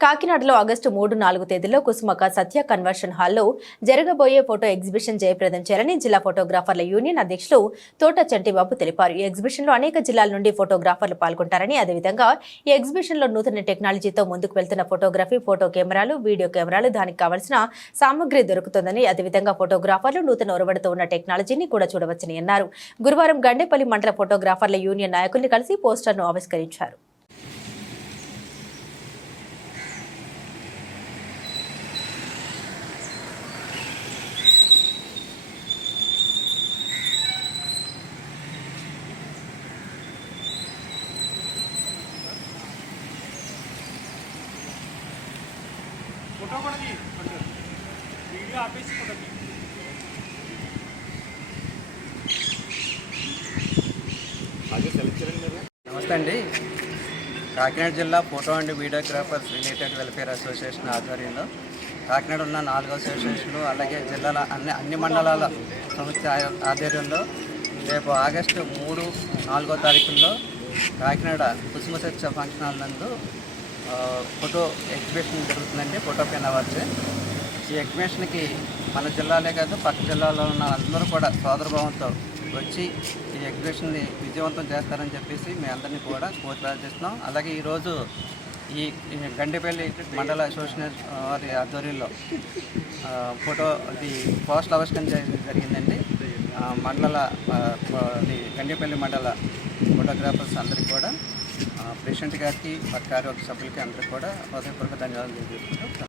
కాకినాడలో ఆగస్టు మూడు నాలుగు తేదీల్లో కుసుమక సత్య కన్వర్షన్ హాల్లో జరగబోయే ఫోటో ఎగ్జిబిషన్ జయప్రదం చేయాలని జిల్లా ఫోటోగ్రాఫర్ల యూనియన్ అధ్యక్షులు తోట చంటిబాబు తెలిపారు. ఈ ఎగ్జిబిషన్లో అనేక జిల్లాల నుండి ఫోటోగ్రాఫర్లు పాల్గొంటారని అదేవిధంగా ఈ ఎగ్జిబిషన్లో నూతన టెక్నాలజీతో ముందుకు వెళ్తున్న ఫోటోగ్రఫీ ఫోటో కెమెరాలు వీడియో కెమెరాలు దానికి కావలసిన సామగ్రి దొరుకుతుందని అదేవిధంగా ఫోటోగ్రాఫర్లు నూతన ఒరవడితో ఉన్న టెక్నాలజీని కూడా చూడవచ్చని అన్నారు. గురువారం గండేపల్లి మండల ఫోటోగ్రాఫర్ల యూనియన్ నాయకుల్ని కలిసి పోస్టర్ను ఆవిష్కరించారు. ఫోటో కూడా తీ. వీడియో ఆపేసి ఫోటో తీ. నమస్తే అండి. కాకినాడ జిల్లా photo and videographers related welfare association ఆధ్వర్యంలో కాకినాడ ఉన్న నాలుగు అసోసియేషన్లు అలాగే జిల్లాల అన్ని అన్ని మండలాల సంస్థ ఆధ్వర్యంలో రేపు ఆగస్టు మూడు నాలుగో తారీఖుల్లో కాకినాడ కుసుమ సత్య ఫంక్షన్ హాల్ నందు ఫోటో ఎగ్జిబిషన్ జరుగుతుందండి ఫోటో పెన్ అవార్డ్స్. ఈ ఎగ్జిబిషన్కి మన జిల్లాలే కాదు పక్క జిల్లాలో ఉన్న అందరూ కూడా సోదరభావంతో వచ్చి ఈ ఎగ్జిబిషన్ని విజయవంతం చేస్తారని చెప్పేసి మీ అందరినీ కూడా కోరి ప్రార్థిస్తున్నాం. అలాగే ఈరోజు ఈ గండిపల్లి మండల అసోసియేషన్ వారి ఆధ్వర్యంలో ఫోటో అది పోస్ట్ ఆవిష్కరణ జరిగిందండి. మండల గండిపల్లి మండల ఫోటోగ్రాఫర్స్ అందరికీ కూడా పేషెంట్ గారికి మరి కార్యవర్గ సభ్యులకి అందరికీ కూడా హృదయపూర్వక ధన్యవాదాలు తెలియజేస్తున్నాం